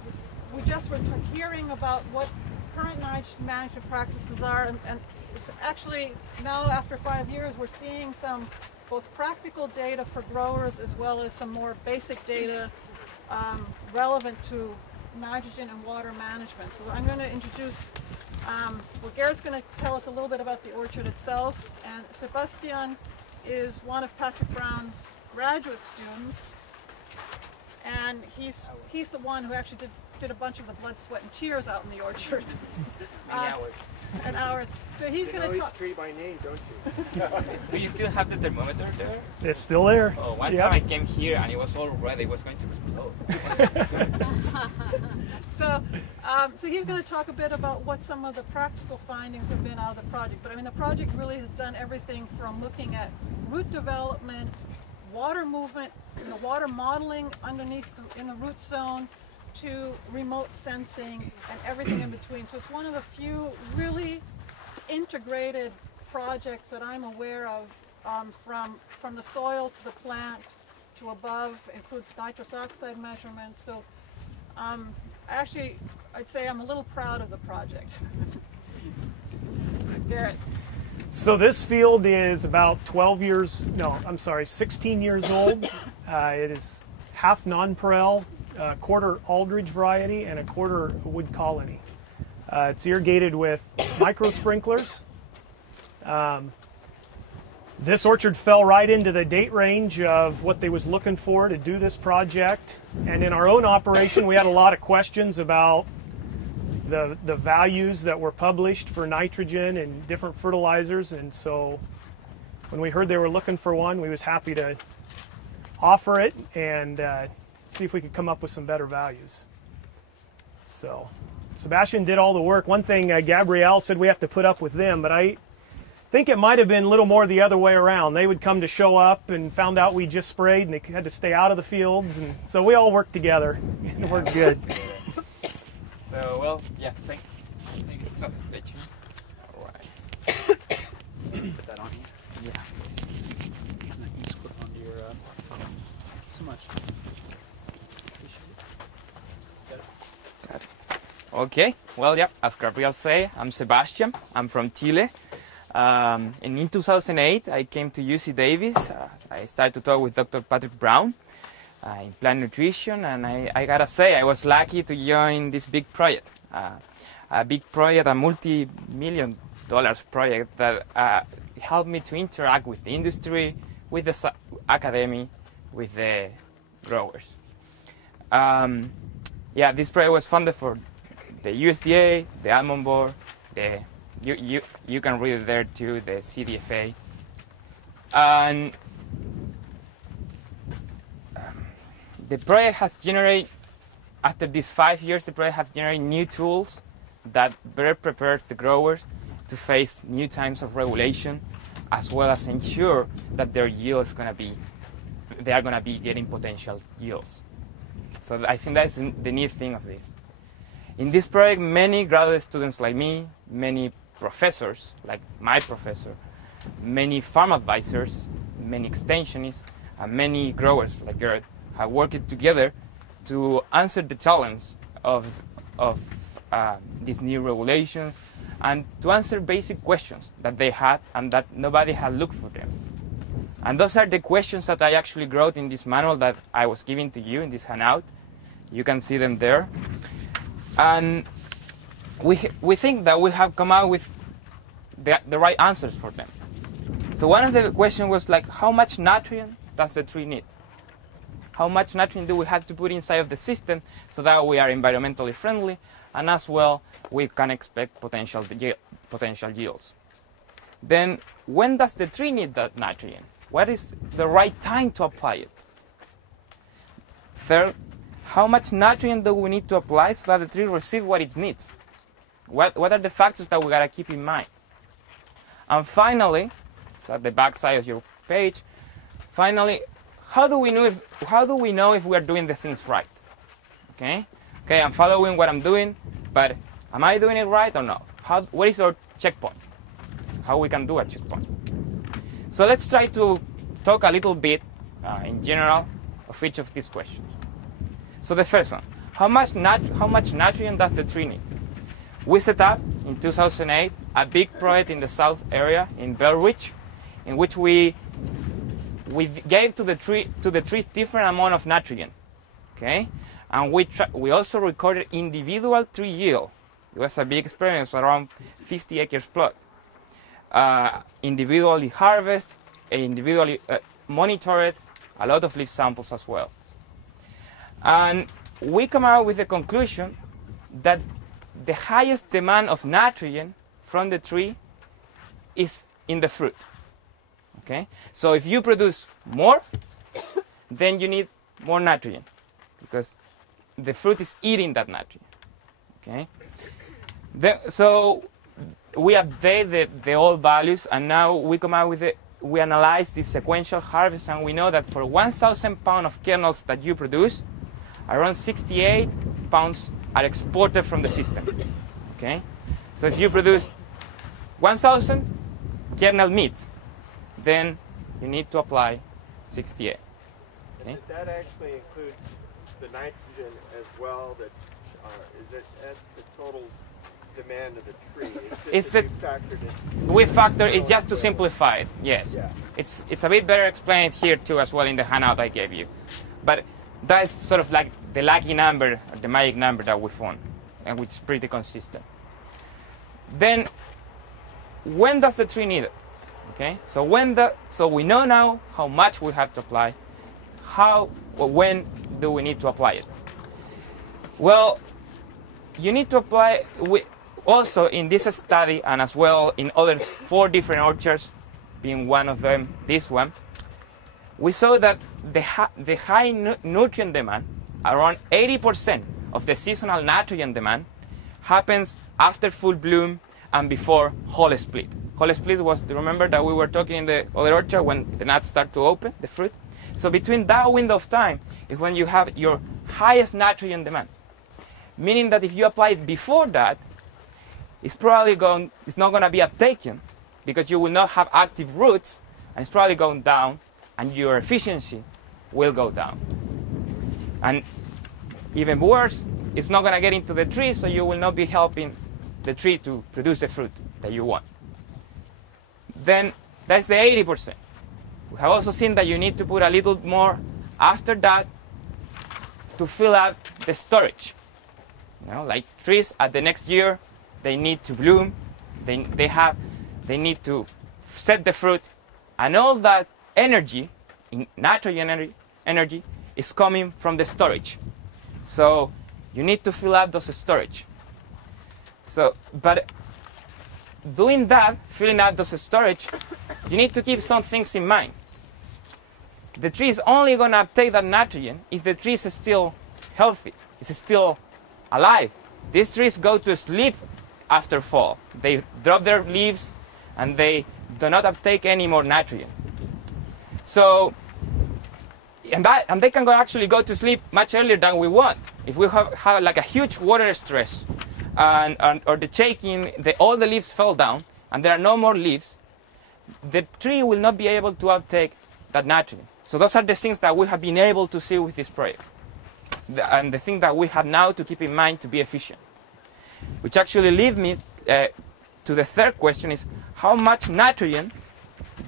we just were hearing about what current nitrogen management practices are, and actually now after 5 years we're seeing some both practical data for growers as well as some more basic data relevant to nitrogen and water management. So I'm going to introduce, well, Garrett's going to tell us a little bit about the orchard itself, and Sebastian is one of Patrick Brown's graduate students, and he's the one who actually did a bunch of the blood, sweat, and tears out in the orchard. An hour. So he's going to talk. Tree by name, don't you? Do you still have the thermometer there? It's still there. Oh, one time I came here and it was all red. It was going to explode. So he's going to talk a bit about what some of the practical findings have been out of the project. But I mean, the project really has done everything from looking at root development, water movement, and the water modeling underneath in the root zone, to remote sensing and everything in between. So it's one of the few really integrated projects that I'm aware of, from the soil to the plant to above, includes nitrous oxide measurements. So actually, I'd say I'm a little proud of the project. Garrett. So this field is about 16 years old. It is half nonpareil, quarter Aldridge variety, and a quarter wood colony. It's irrigated with micro sprinklers. This orchard fell right into the date range of what they was looking for to do this project. And in our own operation, we had a lot of questions about the values that were published for nitrogen and different fertilizers. And so when we heard they were looking for one, we was happy to offer it and see if we could come up with some better values. So Sebastian did all the work. One thing, Gabrielle said we have to put up with them, but I think it might have been a little more the other way around. They would come to show up and found out we just sprayed, and they had to stay out of the fields, and so we all worked together and it worked good. So, well, yeah, thank you. No, thank you. All right. Put that on here. Yeah. And then you just clip onto your so much. Got it. Okay. Well, yeah, as Gabriel said, I'm Sebastian. I'm from Chile. And in 2008, I came to UC Davis. I started to talk with Dr. Patrick Brown in plant nutrition, and I gotta say, I was lucky to join this big project. A big project, a multi-million dollars project that helped me to interact with the industry, with the academy, with the growers. Yeah, this project was funded for the USDA, the Almond Board, you can read it there too, the CDFA. And the project has generated, after these 5 years, the project has generated new tools that better prepares the growers to face new times of regulation, as well as ensure that their yield is they are gonna be getting potential yields. So I think that's the neat thing of this. In this project, many graduate students like me, many professors, like my professor, many farm advisors, many extensionists, and many growers like Garrett have worked together to answer the challenge of these new regulations and to answer basic questions that they had and that nobody had looked for them. And those are the questions that I actually wrote in this manual that I was giving to you in this handout. You can see them there. And we think that we have come out with the right answers for them. So one of the questions was like, how much nutrient does the tree need? How much nutrient do we have to put inside of the system so that we are environmentally friendly, and as well we can expect potential yields? Then when does the tree need that nutrient? What is the right time to apply it? Third, how much nutrient do we need to apply so that the tree receives what it needs? What are the factors that we gotta keep in mind? And finally, it's at the back side of your page, finally, how do we know if we are doing the things right? Okay, I'm following what I'm doing, but am I doing it right or not? What is our checkpoint? How we can do a checkpoint? So let's try to talk a little bit in general of each of these questions. So the first one, how much nutrient does the tree need? We set up in 2008 a big project in the south area in Bell Ridge, in which we gave to the trees different amount of nutrient, okay? And we also recorded individual tree yield. It was a big experience, around 50 acres plot. Individually harvest, individually monitored, a lot of leaf samples as well. And we come out with the conclusion that the highest demand of nutrient from the tree is in the fruit. Okay? So if you produce more, then you need more nutrient because the fruit is eating that nutrient. Okay? So we update the old values, and now we come out with we analyze the sequential harvest, and we know that for 1,000 pounds of kernels that you produce, around 68 pounds are exported from the system. Okay? So if you produce 1,000 kernel meat, then you need to apply 68. Okay? That actually includes the nitrogen as well. That's the total demand of the tree. We factor it's just to simplify it. Yes, yeah. It's a bit better explained here too as well in the handout I gave you, but that's sort of like the lucky number, or the magic number that we found, and which is pretty consistent. Then, when does the tree need it? Okay, so we know now how much we have to apply. When do we need to apply it? Well, you need to apply. Also in this study, and as well in other 4 different orchards, being one of them, this one, we saw that the high nutrient demand, around 80% of the seasonal nitrogen demand, happens after full bloom and before whole split. Whole split was, remember that we were talking in the other orchard when the nuts start to open, the fruit? So between that window of time is when you have your highest nitrogen demand. Meaning that if you apply it before that, it's not going to be uptaken because you will not have active roots, and it's probably going down, and your efficiency will go down. And even worse, it's not going to get into the tree, so you will not be helping the tree to produce the fruit that you want. Then that's the 80%. We have also seen that you need to put a little more after that to fill up the storage. You know, like trees at the next year, they need to bloom, they need to set the fruit, and all that energy, nitrogen energy, is coming from the storage. So you need to fill up those storage. So, but doing that, filling up those storage, you need to keep some things in mind. The tree is only going to uptake that nitrogen if the tree is still healthy, it's still alive. These trees go to sleep after fall. They drop their leaves and they do not uptake any more nitrogen. So, and they can actually go to sleep much earlier than we want. If we have like a huge water stress or the shaking, all the leaves fell down and there are no more leaves, the tree will not be able to uptake that nitrogen. So those are the things that we have been able to see with this project. And the thing that we have now to keep in mind to be efficient. Which actually leads me to the third question is, how much nitrogen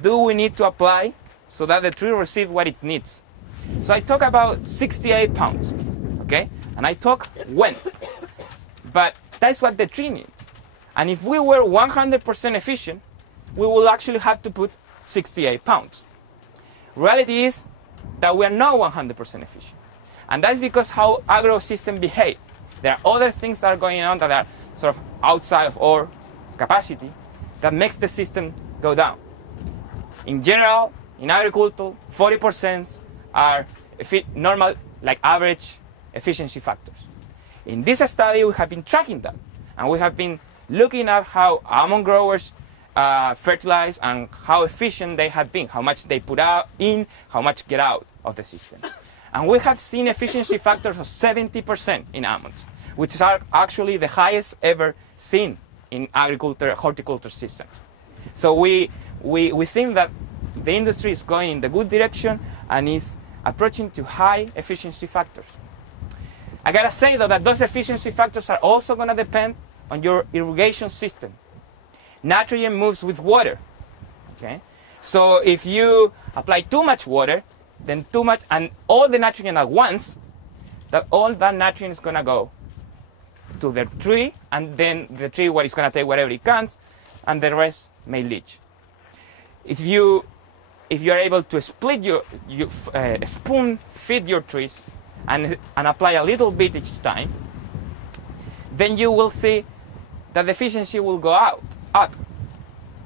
do we need to apply so that the tree receives what it needs? So I talk about 68 pounds, okay? And I talk when. But that's what the tree needs. And if we were 100% efficient, we will actually have to put 68 pounds. Reality is that we are not 100% efficient. And that's because how agro systems behave. There are other things that are going on that are sort of outside of our capacity that makes the system go down. In general, in agriculture, 40% are normal, like average efficiency factors. In this study, we have been tracking that. And we have been looking at how almond growers fertilize and how efficient they have been, how much they put out in, how much get out of the system. And we have seen efficiency factors of 70% in almonds, which are actually the highest ever seen in agriculture, horticulture systems. So we think that the industry is going in the good direction and is approaching to high efficiency factors. I gotta say though that those efficiency factors are also gonna depend on your irrigation system. Nitrogen moves with water, okay? So if you apply too much water, then too much, and all the nitrogen at once, all that nitrogen is gonna go to the tree, and then the tree is gonna take whatever it can, and the rest may leach. If you are able to split spoon feed your trees and apply a little bit each time, then you will see that the efficiency will go up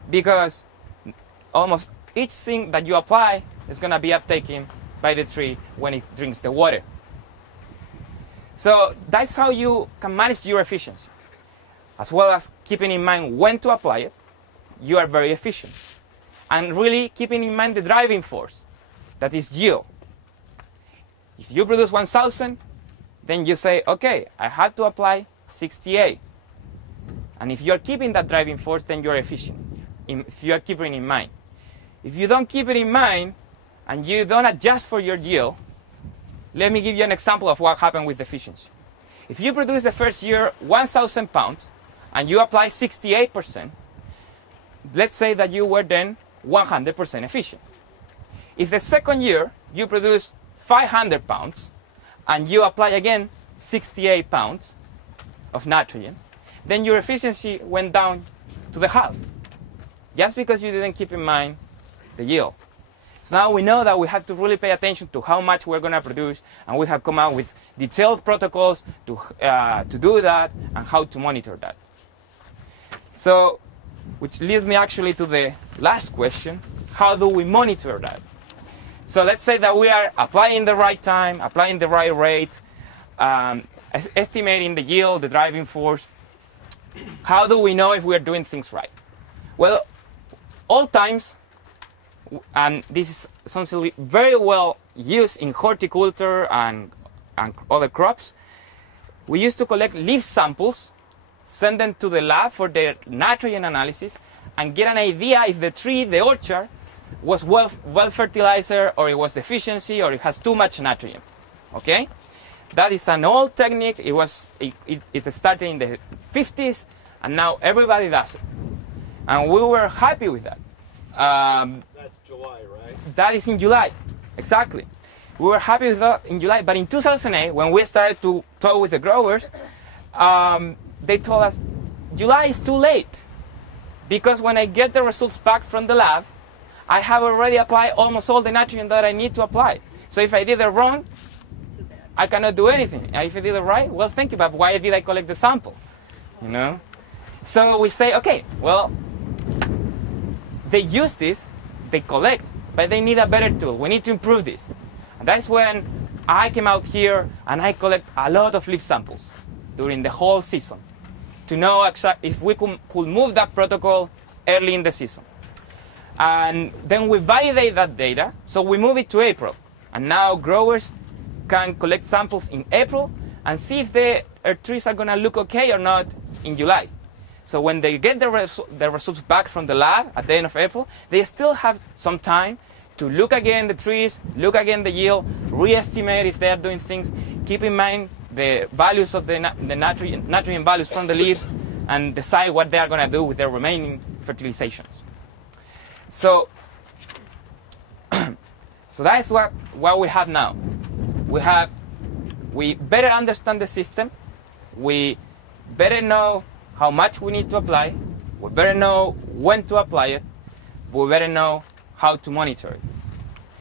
because almost each thing that you apply is going to be uptaken by the tree when it drinks the water. So that's how you can manage your efficiency. As well as keeping in mind when to apply it, you are very efficient. And really keeping in mind the driving force, that is yield. If you produce 1,000, then you say, okay, I had to apply 68. And if you're keeping that driving force, then you're efficient, if you're keeping it in mind. If you don't keep it in mind, and you don't adjust for your yield, let me give you an example of what happened with efficiency. If you produce the first year 1,000 pounds, and you apply 68%, let's say that you were then 100% efficient. If the second year you produce 500 pounds, and you apply again 68 pounds of nitrogen, then your efficiency went down to the half, just because you didn't keep in mind the yield. So now we know that we have to really pay attention to how much we're going to produce, and we have come out with detailed protocols to do that and how to monitor that. So, which leads me actually to the last question: how do we monitor that? So let's say that we are applying the right time, applying the right rate, estimating the yield, the driving force. How do we know if we are doing things right? Well, all times, and this is something very well used in horticulture and other crops, we used to collect leaf samples, send them to the lab for their nitrogen analysis, and get an idea if the tree, the orchard, was well fertilized, or it was deficiency, or it has too much nitrogen. Okay? That is an old technique. It started in the 50s, and now everybody does it. And we were happy with that. That's July, right? That is in July, exactly. We were happy with that in July, but in 2008, when we started to talk with the growers, they told us, July is too late, because when I get the results back from the lab, I have already applied almost all the nitrogen that I need to apply. So if I did it wrong, I cannot do anything. And if I did it right, well, thank you, but why did I collect the sample? You know? So we say, okay, well, they use this, they collect, but they need a better tool. We need to improve this. And that's when I came out here and I collect a lot of leaf samples during the whole season to know if we could move that protocol early in the season. And then we validate that data, so we move it to April. And now growers can collect samples in April and see if their trees are going to look okay or not in July. So when they get the results back from the lab at the end of April, they still have some time to look again the trees, look again the yield, re-estimate if they are doing things, keep in mind the values of the nitrogen values from the leaves, and decide what they are going to do with their remaining fertilizations. So that's what we have now. We better understand the system. We better know how much we need to apply, we better know when to apply it, we better know how to monitor it.